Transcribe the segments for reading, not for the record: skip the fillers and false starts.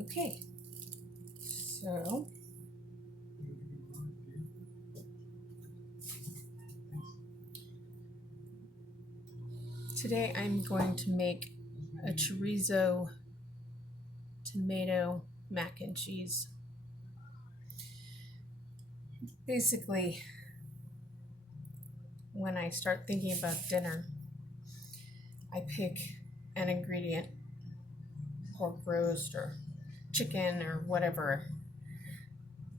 Okay, so today I'm going to make a chorizo tomato mac and cheese. Basically, when I start thinking about dinner, I pick an ingredient, pork roast or chicken or whatever,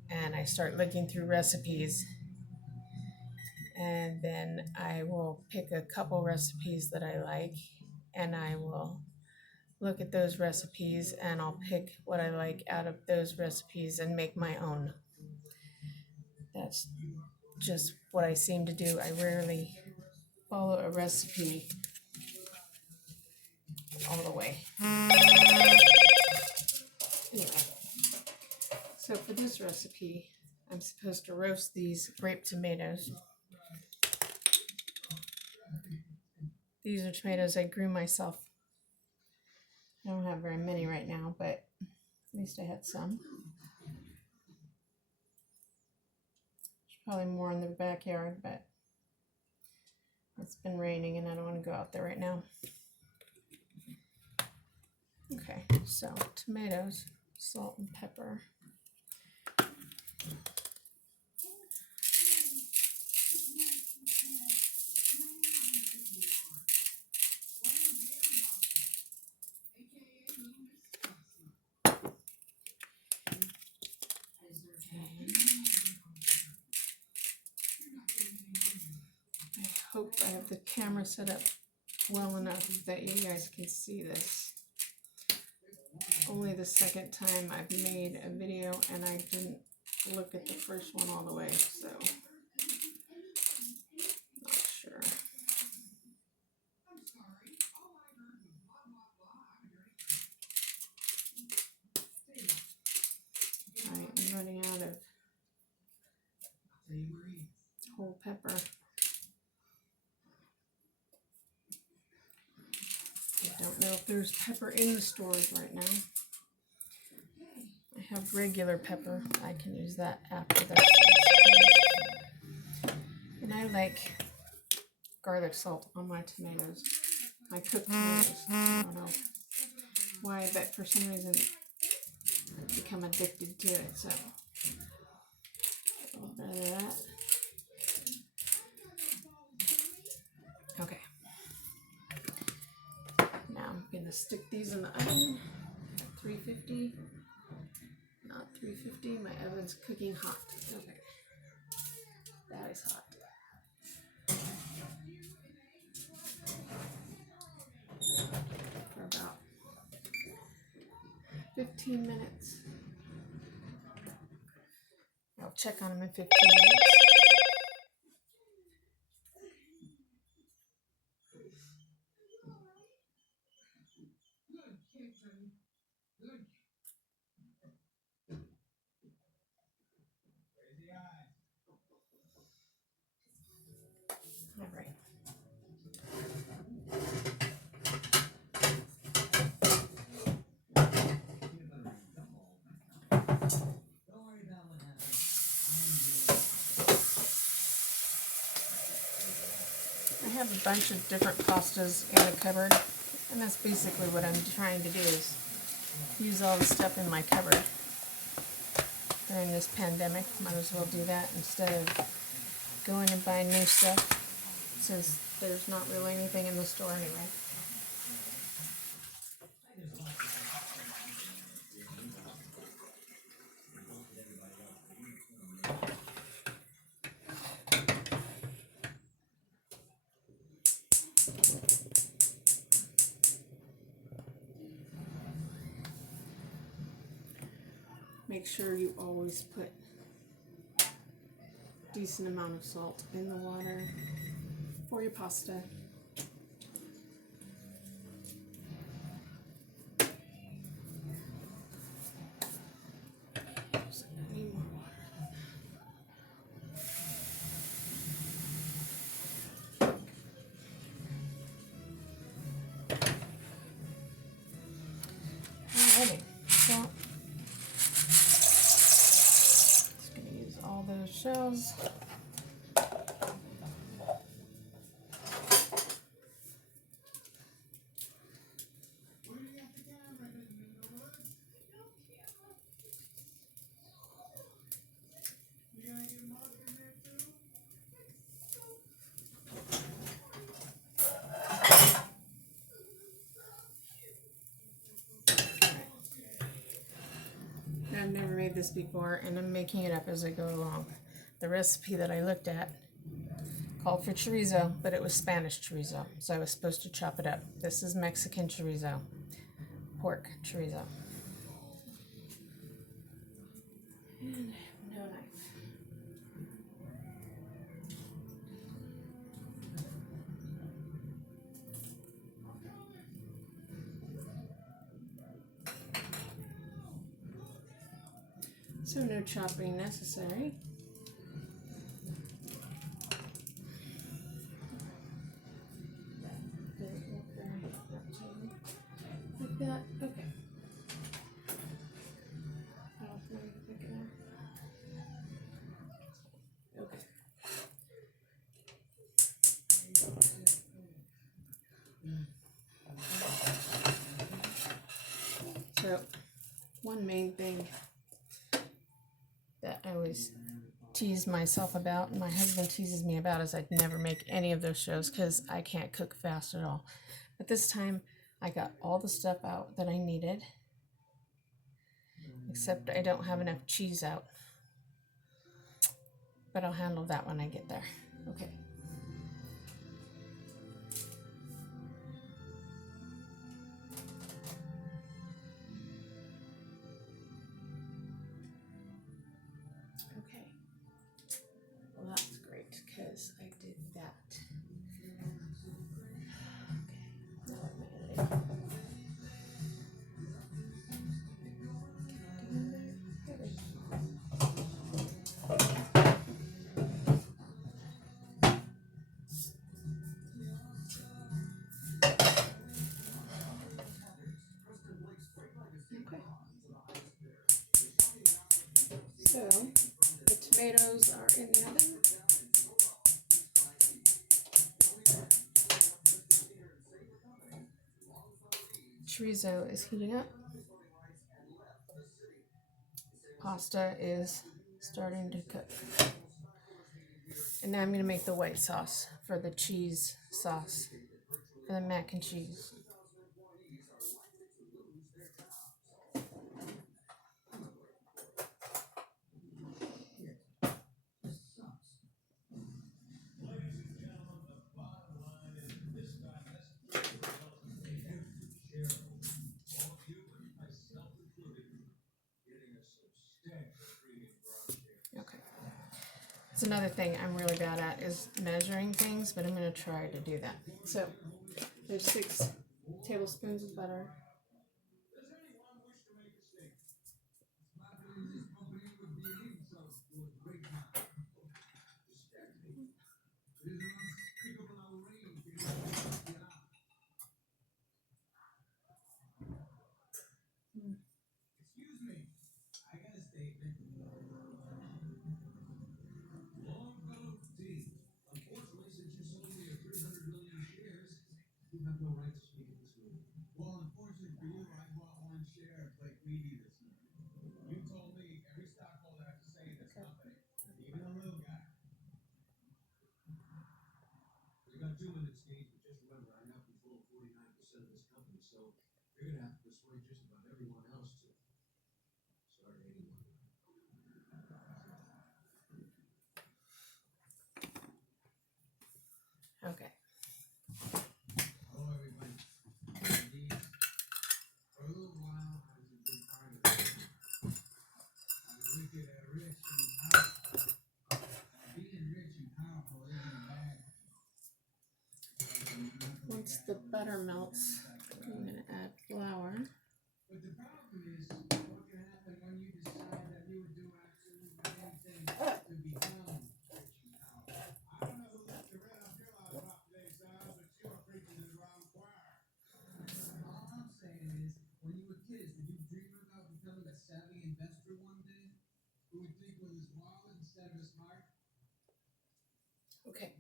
and I start looking through recipes, and then I will pick a couple recipes that I like, and I will look at those recipes and I'll pick what I like out of those recipes and make my own. That's just what I seem to do. I rarely follow a recipe all the way. Anyway, so for this recipe, I'm supposed to roast these grape tomatoes. These are tomatoes I grew myself. I don't have very many right now, but at least I had some. There's probably more in the backyard, but it's been raining and I don't want to go out there right now. Okay, so tomatoes, salt and pepper. I hope I have the camera set up well enough that you guys can see this. Only the second time I've made a video and I didn't look at the first one all the way, so not sure. Alright, I'm running out of whole pepper. I don't know if there's pepper in the stores right now. I have regular pepper. I can use that after this. And I like garlic salt on my tomatoes. My cooked tomatoes. I don't know why, but for some reason I've become addicted to it. So a little bit of that. Okay. Now I'm gonna stick these in the oven at 350. Not 350. My oven's cooking hot. Okay. That is hot. For about 15 minutes. I'll check on them in 15 minutes. All right. I have a bunch of different pastas in the cupboard, and that's basically what I'm trying to do is use all the stuff in my cupboard during this pandemic. Might as well do that instead of going and buying new stuff, since there's not really anything in the store anyway. Make sure you always put a decent amount of salt in the water for your pasta. So I need more water. Alrighty, so tomatoes. I've never made this before, and I'm making it up as I go along. The recipe that I looked at called for chorizo, but it was Spanish chorizo, so I was supposed to chop it up. This is Mexican chorizo, pork chorizo. And no knife. So no chopping necessary. Like that, okay. Okay. So, one main thing that I always tease myself about, and my husband teases me about, is I'd never make any of those shows because I can't cook fast at all. But this time, I got all the stuff out that I needed, except I don't have enough cheese out. But I'll handle that when I get there. Okay. Okay. Well, that's great because I did that. Okay. So the tomatoes are in the oven. Chorizo is heating up. Pasta is starting to cook. And now I'm going to make the white sauce for the cheese sauce, for the mac and cheese. Okay. It's another thing I'm really bad at is measuring things, but I'm going to try to do that. So there's 6 tablespoons of butter. Okay. Once the butter melts, I'm going to add flour. Okay.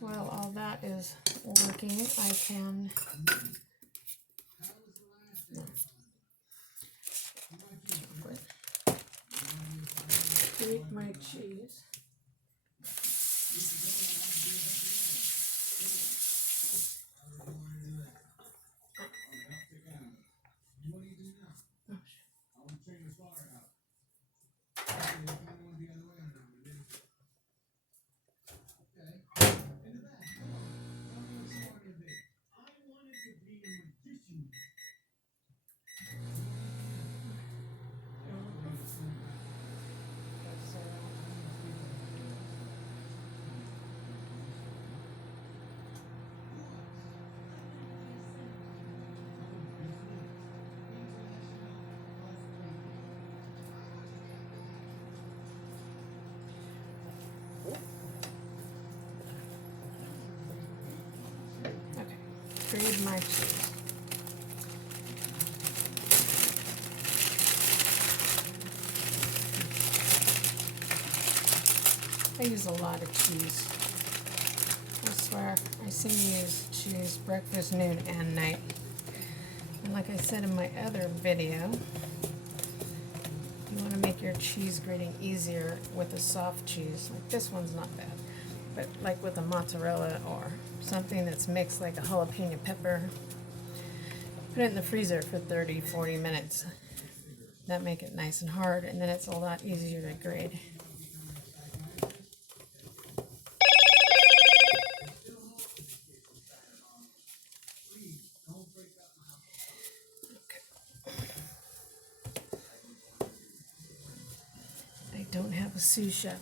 While all that is working, I can grate my cheese. Okay, grate my cheese. I use a lot of cheese. I swear, I seem to use cheese breakfast, noon, and night. And like I said in my other video, you want to make your cheese grating easier with a soft cheese. Like this one's not bad, but like with a mozzarella or something that's mixed like a jalapeno pepper, put it in the freezer for 30-40 minutes. That make it nice and hard, and then it's a lot easier to grate. I don't have a sous chef.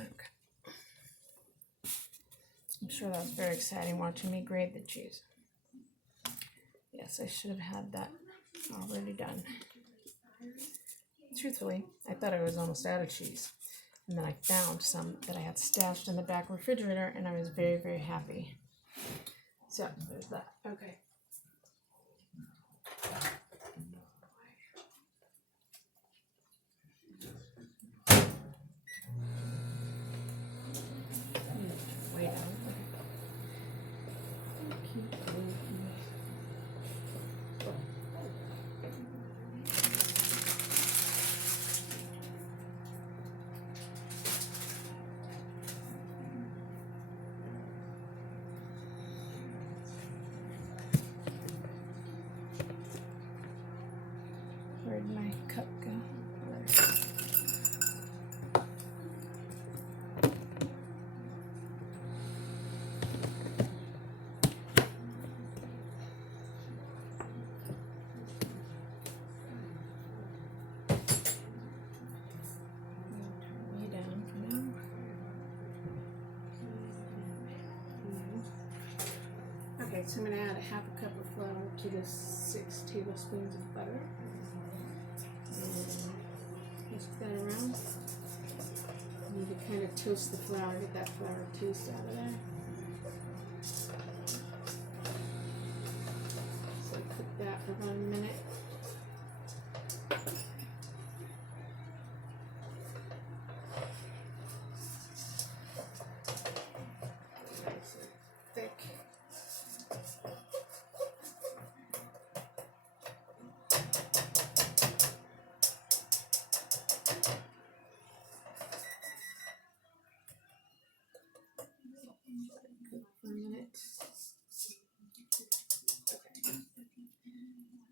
Okay. I'm sure that was very exciting watching me grate the cheese. Yes, I should have had that already done. Truthfully, I thought I was almost out of cheese. And then I found some that I had stashed in the back refrigerator, and I was very, very happy. So, there's that. Okay. Way down. Where'd my cup go? Way down for now. Okay, so I'm going to add a half a cup of flour to this 6 tablespoons of butter. And whisk that around. You need to kind of toast the flour, get that flour toast out of there. So cook that for about a minute.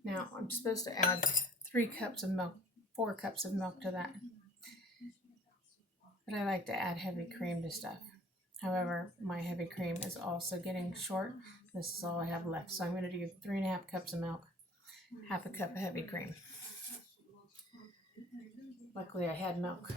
Now I'm supposed to add 3 cups of milk, 4 cups of milk to that. But I like to add heavy cream to stuff. However, my heavy cream is also getting short. This is all I have left. So I'm going to do 3.5 cups of milk, half a cup of heavy cream. Luckily I had milk.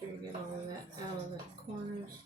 Make sure you get all of that out of the corners.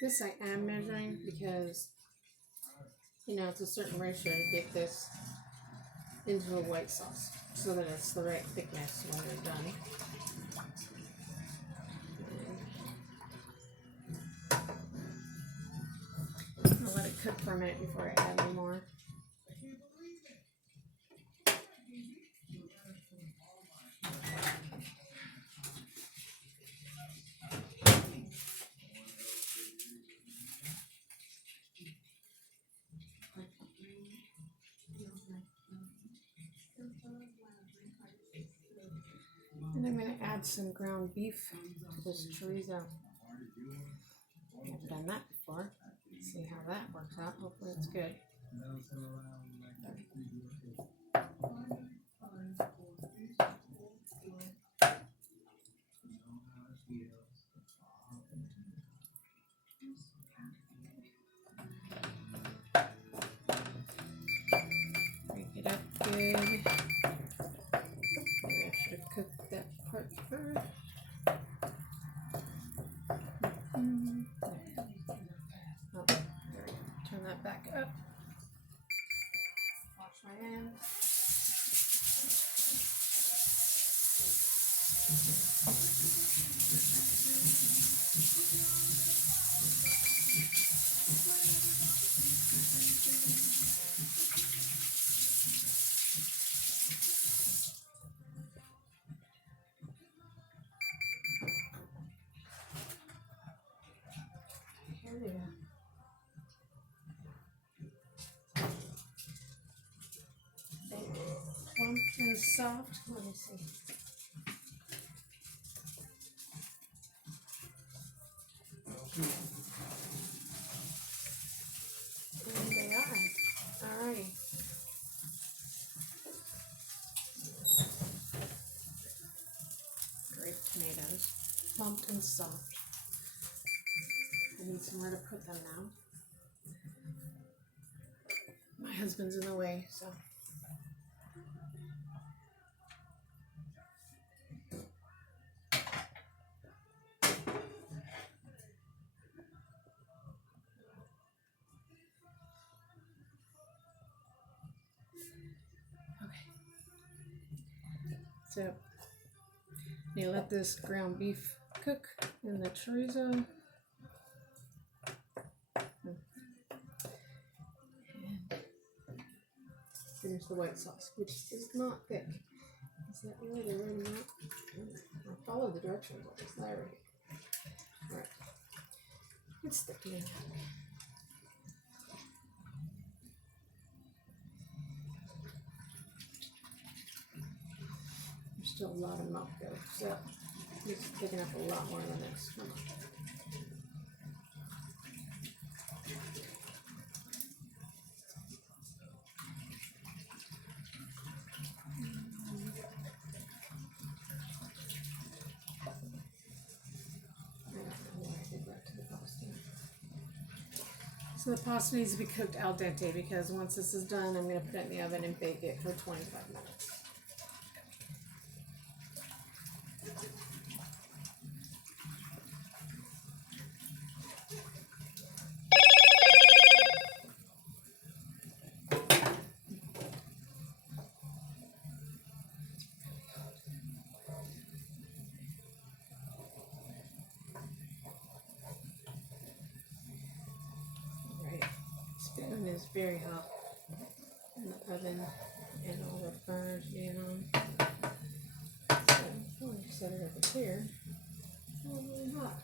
This I am measuring because, you know, it's a certain ratio to get this into a white sauce so that it's the right thickness when they're done. I'll let it cook for a minute before I add any more. And I'm going to add some ground beef to this chorizo. I've done that before. Let's see how that works out. Hopefully it's good. Break it up good. Maybe I should have cooked that part first. Oh, there we go. Turn that back up. Wash my hands. Here we go. Plump and soft. Let me see. And they are. Alrighty. Great tomatoes. Plump and soft. I need somewhere to put them now. My husband's in the way, so. So, you let this ground beef cook in the chorizo. And here's the white sauce, which is not thick. Is that really the right amount? I'll follow the directions on this. There we go. Alright. It's thickening. still a lot of milk though, so it's picking up a lot more than this. Come on. So the pasta needs to be cooked al dente because once this is done, I'm going to put it in the oven and bake it for 25 minutes. Spoon is very hot in the oven and all the burners being on. So when you set it over here, it's all really hot.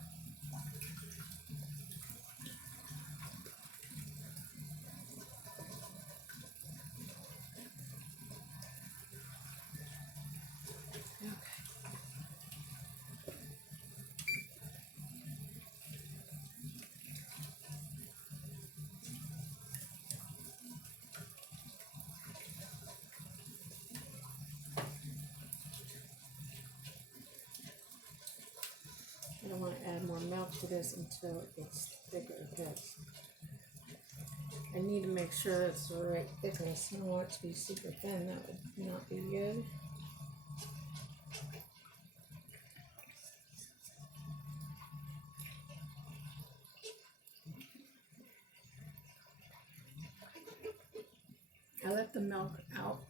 Okay. I don't want to add more milk to this until it gets thicker because I need to make sure it's the right thickness. I don't want it to be super thin. That would not be good. I let the milk out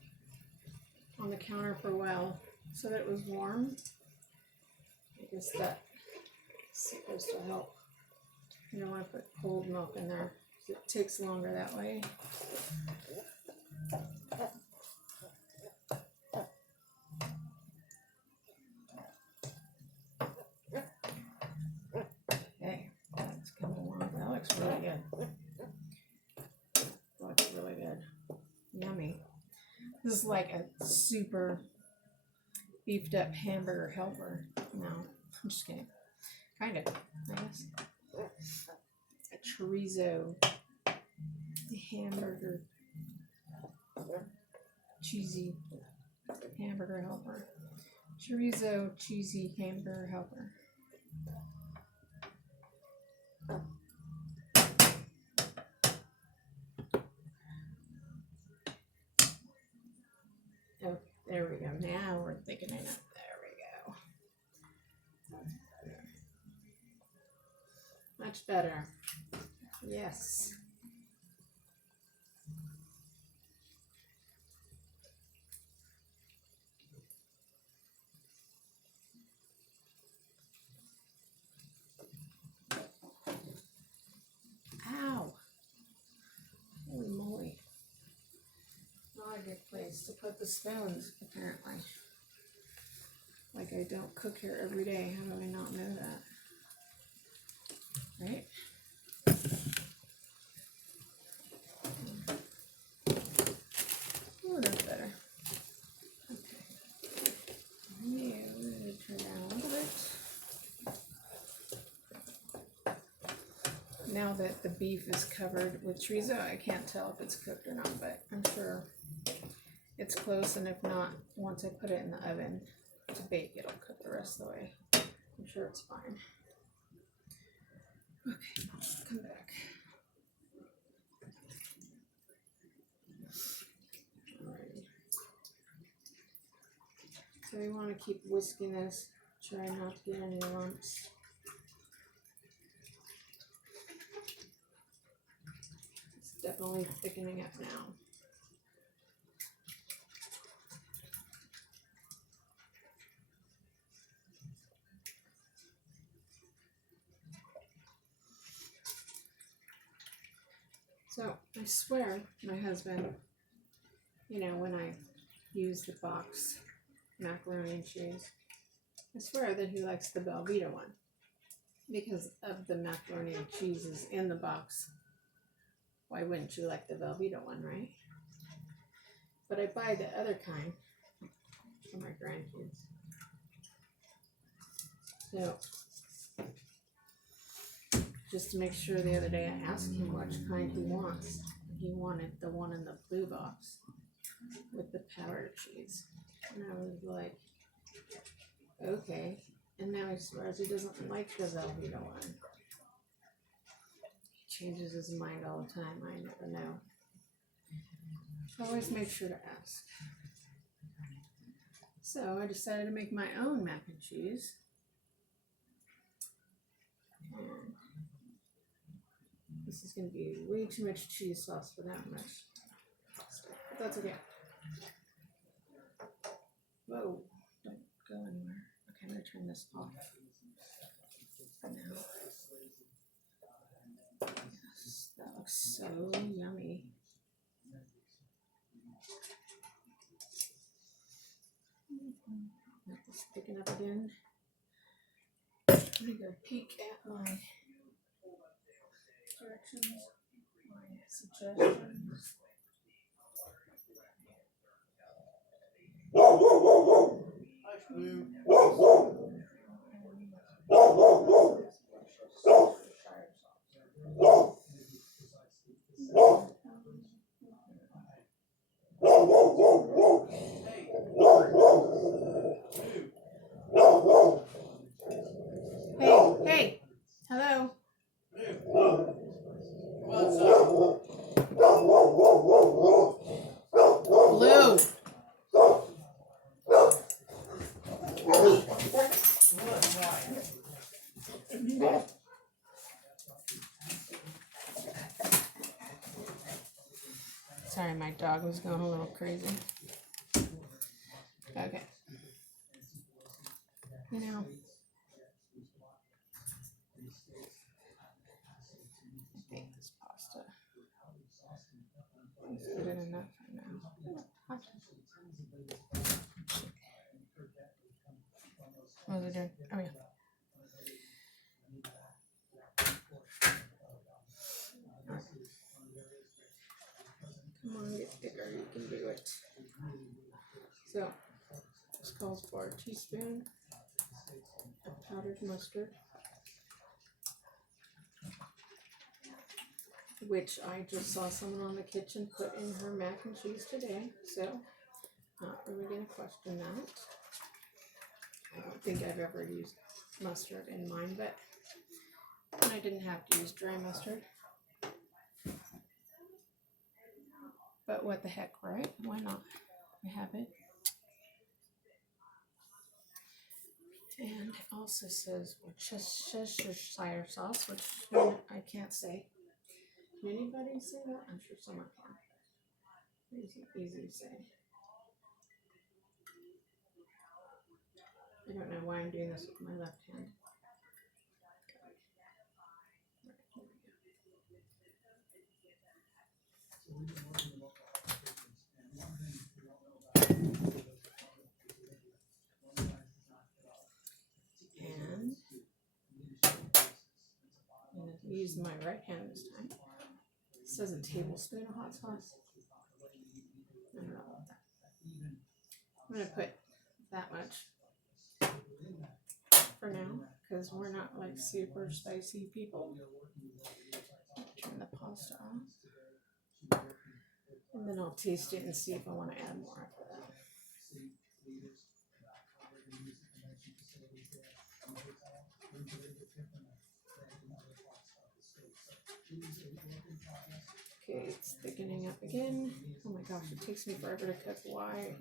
on the counter for a while so that it was warm. I guess that's supposed to help. You don't want to put cold milk in there because it takes longer that way. Okay, that's coming along. That looks really good. Looks really good. Yummy. This is like a super beefed up hamburger helper. No, I'm just kidding. Kind of, I guess. A chorizo hamburger, cheesy hamburger helper. Chorizo cheesy hamburger helper. Oh, there we go. Now we're thickening it up. There we go. Much better. Yes. Ow. Holy moly. Not a good place to put the spoons, apparently. Like I don't cook here every day. How do I not know that? Right? Oh, that's better. Okay. Yeah, we're going to turn down a little bit. Now that the beef is covered with chorizo, I can't tell if it's cooked or not, but I'm sure it's close, and if not, once I put it in the oven to bake, it'll cook the rest of the way. I'm sure it's fine. Okay, come back. Alrighty. So we want to keep whisking this, try not to get any lumps. It's definitely thickening up now. So I swear my husband, you know, when I use the box macaroni and cheese, I swear that he likes the Velveeta one because of the macaroni and cheeses in the box. Why wouldn't you like the Velveeta one, right? But I buy the other kind for my grandkids. So, just to make sure, the other day I asked him which kind he wants. He wanted the one in the blue box with the powdered cheese. And I was like, okay. And now he swears he doesn't like the Velveeta one. He changes his mind all the time. I never know. Always make sure to ask. So I decided to make my own mac and cheese. And this is going to be way too much cheese sauce for that much pasta. But that's okay. Whoa, don't go anywhere. Okay, I'm going to turn this off for now. Yes, that looks so yummy. Let this thicken up again. I'm going to go peek at my directions, my suggestions. Hey, hello. What's up? Blue. Sorry, my dog was going a little crazy. Okay. You know, I think this pasta is good enough for now. What was I doing? Oh, yeah. Come on, get thicker. You can do it. So, this calls for a teaspoon of powdered mustard, which I just saw someone on the kitchen put in her mac and cheese today. So, not really going to question that. I don't think I've ever used mustard in mine, but I didn't have to use dry mustard. But what the heck, right? Why not? I have it. And it also says Cheshire sauce, which I can't say. Can anybody say that? I'm sure someone can. Easy to say. I don't know why I'm doing this with my left hand. And I'm going to use my right hand this time. It says a tablespoon of hot sauce. I don't know about that. I'm going to put that much for now, because we're not like super spicy people. Turn the pasta off. And then I'll taste it and see if I want to add more after that. Okay, it's thickening up again. Oh my gosh, it takes me forever to cook. Why?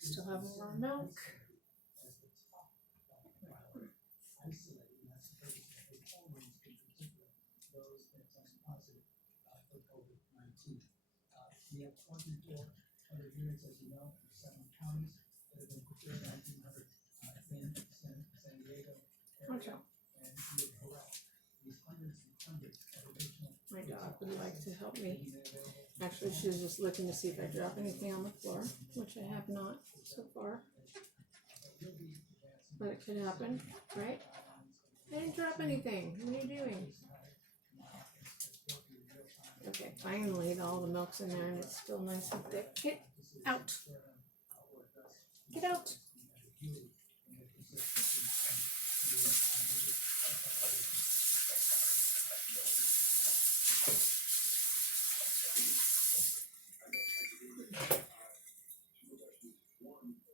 Still have more milk. We have 24 other units, as you know, in 7 counties that have been procured, 1,900 in San Diego area, and we have correct these hundreds and hundreds of additional. My dog would like to help me. Actually, she was just looking to see if I drop anything on the floor, which I have not. so far. But it could happen, right? I didn't drop anything. What are you doing? Okay, finally all the milk's in there and it's still nice and thick. Get out! Get out!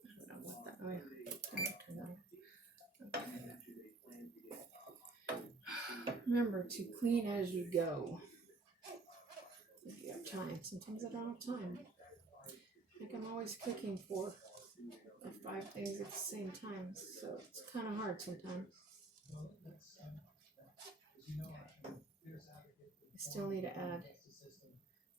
I don't know what that. Oh yeah, turn that on. Okay. Remember to clean as you go. If you have time. Sometimes I don't have time. Like I'm always cooking for 5 things at the same time, so it's kind of hard sometimes. I still need to add